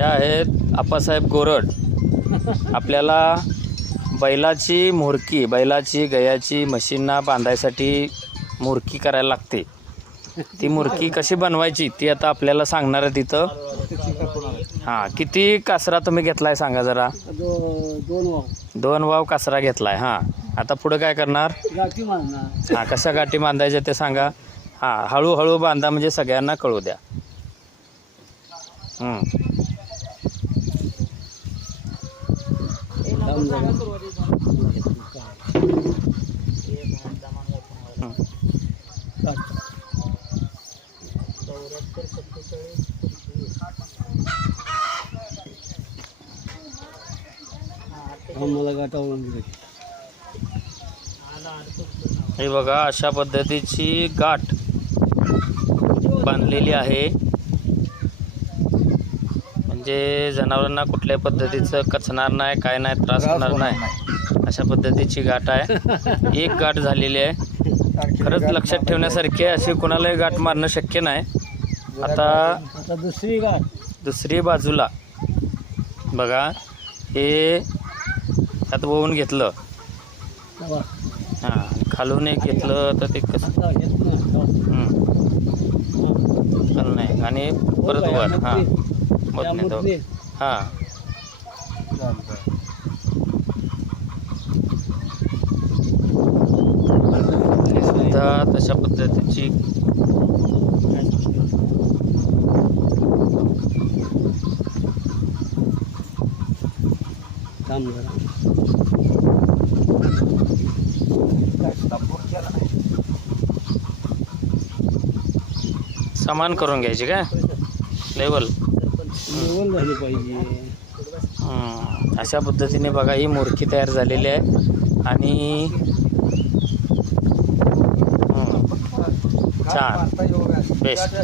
ह्या आहेत आप्पासाहेब गोरड. आपल्याला बैलाची मोरकी, बैलाची गयाची म्हशींना बांधायसाठी मोरकी करायला लागते. ती मोरकी कशी बनवायची ती आता आपल्याला सांगणार आहे तिथं. हां, किती कासरा तुम्ही घेतलाय सांगा जरा. 2 वाव कासरा घेतलाय. हां, आता पुढे काय करणार? गाठी मारणार. हां, कशा गाठी बांधायच्या ते सांगा. हां, हळूहळू बांधा म्हणजे सगळ्यांना कळू द्या. हे बघा, अशा पद्धतीची गाठ बांधलेली आहे. म्हणजे जनावरांना कुठल्या पद्धतीचं कचणार नाही, काय नाही, त्रास होणार नाही, अशा पद्धतीची गाठ आहे. एक गाठ झालेली आहे. खरंच लक्षात ठेवण्यासारखी आहे. अशी कोणालाही गाठ मारणं शक्य नाही. आता दुसरी गाठ दुसरी बाजूला बघा, हे त्यात वळून घेतलं. हां, खालून एक घेतलं तर ते कसं नाही आणि परत वर. हां, हां, हे सुद्धा तशा पद्धतीची समान करून घ्यायची काय लेवल झाली पाहिजे. अशा पद्धतीने बघा ही मोरकी तयार झालेली आहे. आणि छान, बेस्ट.